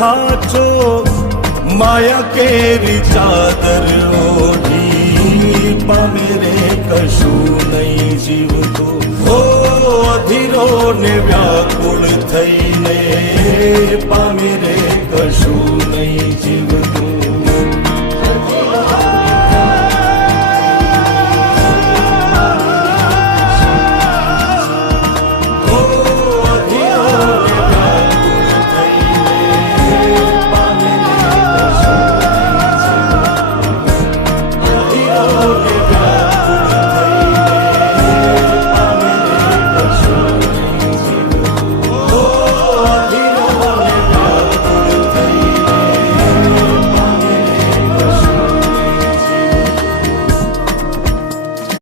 હાચો માયા કેરી ચાદર ઓઢી પામે રે કશું નહીં જીવ